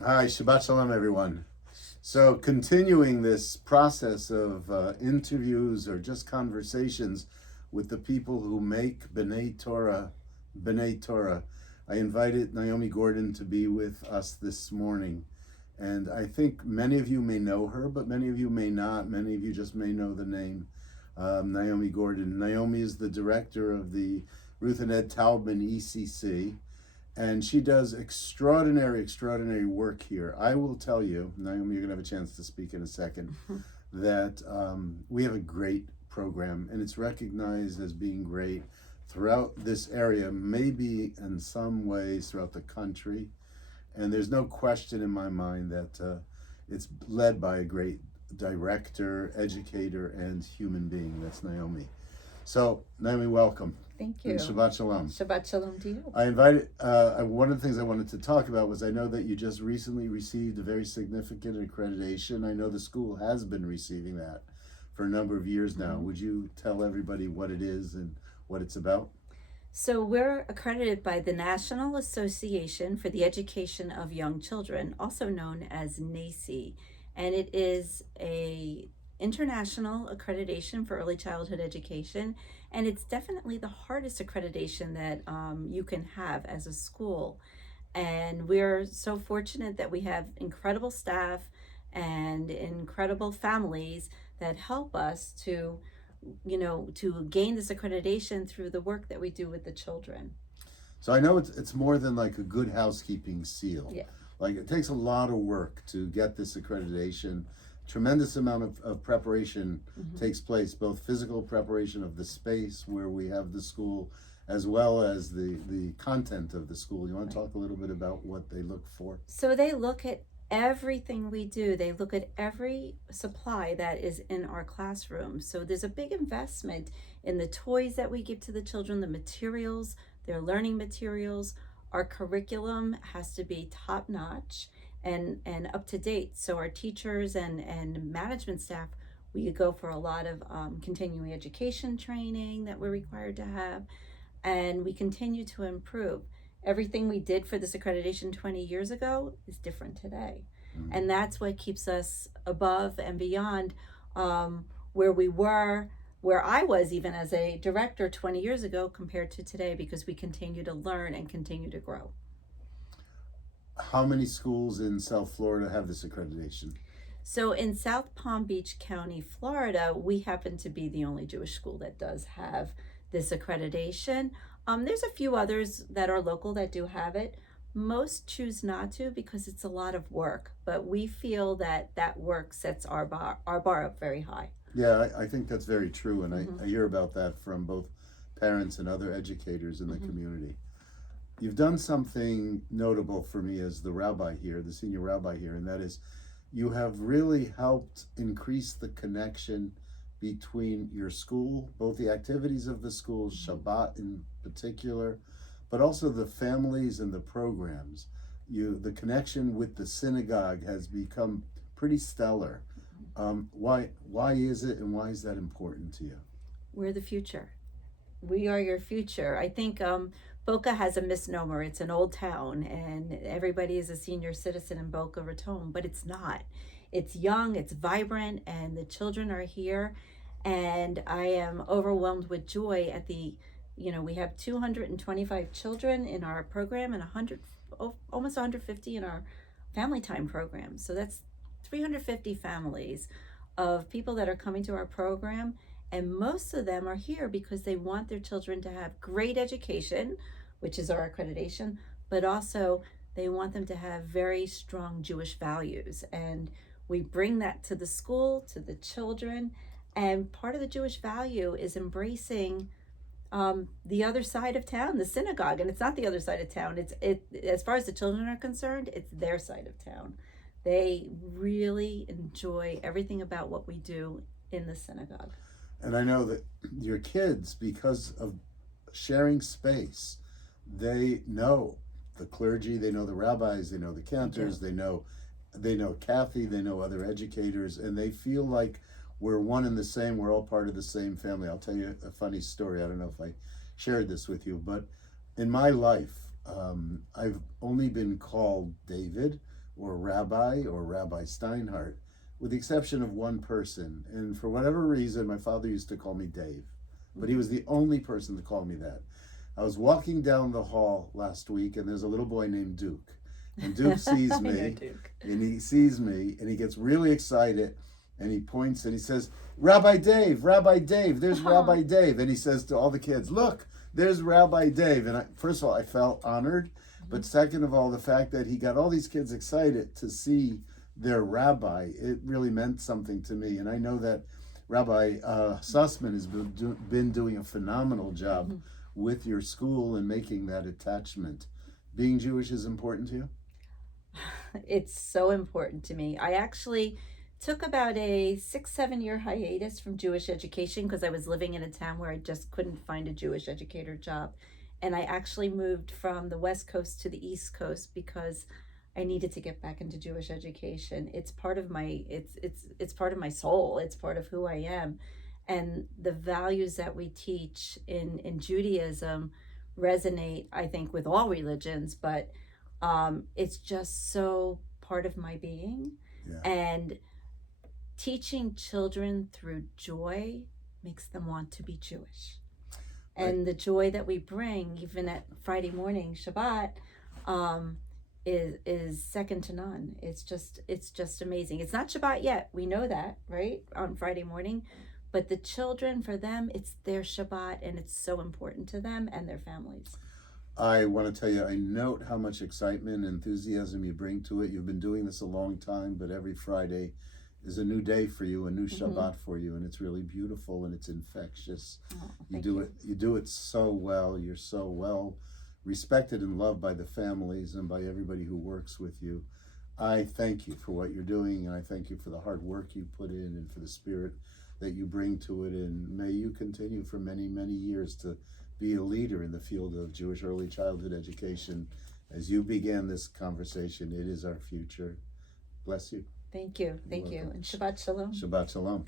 Hi, Shabbat Shalom, everyone. So, continuing this process of interviews or just conversations with the people who make B'nai Torah, I invited Naomi Gordon to be with us this morning. And I think many of you may know her, but many of you may not. Many of you just may know the name Naomi Gordon. Naomi is the director of the Ruth and Ed Taubman ECC, and she does extraordinary work here. I will tell you, Naomi, you're going to have a chance to speak in a second, that we have a great program, and it's recognized as being great throughout this area, maybe in some ways throughout the country. And there's no question in my mind that it's led by a great director, educator, and human being. That's Naomi. So, Naomi, welcome. Thank you. And Shabbat Shalom. Shabbat Shalom to you. I invited, one of the things I wanted to talk about was I know that you just recently received a very significant accreditation. I know the school has been receiving that for a number of years now. Mm-hmm. Would you tell everybody what it is and what it's about? So we're accredited by the National Association for the Education of Young Children, also known as NACE, and it is a international accreditation for early childhood education, and it's definitely the hardest accreditation that you can have as a school. And we're so fortunate that we have incredible staff and incredible families that help us to gain this accreditation through the work that we do with the children. So I know it's more than like a good housekeeping seal. Yeah. Like it takes a lot of work to get this accreditation. Tremendous amount of preparation takes place, both physical preparation of the space where we have the school, as well as the content of the school. You want to talk a little bit about what they look for? So they look at everything we do. They look at every supply that is in our classroom. So there's a big investment in the toys that we give to the children, the materials, their learning materials. Our curriculum has to be top notch and up to date. So our teachers and management staff, we go for a lot of continuing education training that we're required to have, and we continue to improve. Everything we did for this accreditation 20 years ago is different today. Mm-hmm. And that's what keeps us above and beyond where we were, where I was even as a director 20 years ago compared to today, because we continue to learn and continue to grow. How many schools in South Florida have this accreditation? So in South Palm Beach County, Florida, we happen to be the only Jewish school that does have this accreditation. There's a few others that are local that do have it. Most choose not to because it's a lot of work, but we feel that that work sets our bar up very high. Yeah, I think that's very true, and I hear about that from both parents and other educators in the community. You've done something notable for me as the rabbi here, the senior rabbi here, and that is you have really helped increase the connection between your school, both the activities of the school, Shabbat in particular, but also the families and the programs. The connection with the synagogue has become pretty stellar. Why is it, and why is that important to you? We're the future. We are your future. I think Boca has a misnomer. It's an old town, and everybody is a senior citizen in Boca Raton, but it's not. It's young, it's vibrant, and the children are here. And I am overwhelmed with joy at we have 225 children in our program and almost 150 in our family time program. So that's 350 families of people that are coming to our program. And most of them are here because they want their children to have great education, which is our accreditation, but also they want them to have very strong Jewish values. And we bring that to the school, to the children. And part of the Jewish value is embracing the other side of town, the synagogue. And it's not the other side of town. It's as far as the children are concerned, it's their side of town. They really enjoy everything about what we do in the synagogue. And I know that your kids, because of sharing space, they know the clergy, they know the rabbis, they know the cantors, they know Kathy, they know other educators, and they feel like we're one and the same. We're all part of the same family. I'll tell you a funny story. I don't know if I shared this with you, but in my life, I've only been called David, or Rabbi Steinhardt, with the exception of one person. And for whatever reason, my father used to call me Dave, but he was the only person to call me that. I was walking down the hall last week, and there's a little boy named Duke. And Duke sees me, and he sees me, and he gets really excited, and he points and he says, Rabbi Dave, there's Rabbi Dave. And he says to all the kids, look, there's Rabbi Dave. And first of all, I felt honored, but second of all, the fact that he got all these kids excited to see their rabbi, it really meant something to me. And I know that Rabbi Sussman has been doing a phenomenal job with your school and making that attachment. Being Jewish is important to you? It's so important to me. I actually took about a 6-7 year hiatus from Jewish education because I was living in a town where I just couldn't find a Jewish educator job. And I actually moved from the West Coast to the East Coast because I needed to get back into Jewish education. It's part of my it's part of my soul. It's part of who I am. And the values that we teach in Judaism resonate, I think, with all religions, but it's just so part of my being. Yeah. And teaching children through joy makes them want to be Jewish. And the joy that we bring, even at Friday morning, Shabbat, is second to none. It's just amazing. It's not Shabbat yet. We know that, right? On Friday morning. But the children, for them, it's their Shabbat, and it's so important to them and their families. I want to tell you, I note how much excitement and enthusiasm you bring to it. You've been doing this a long time, but every Friday is a new day for you, a new Shabbat for you, and it's really beautiful and it's infectious. You do it so well. You're so well respected and loved by the families and by everybody who works with you. I thank you for what you're doing, and I thank you for the hard work you put in and for the spirit that you bring to it, and may you continue for many, many years to be a leader in the field of Jewish early childhood education. As you began this conversation, it is our future. Bless you. Thank you. Thank you. And Shabbat Shalom. Shabbat Shalom.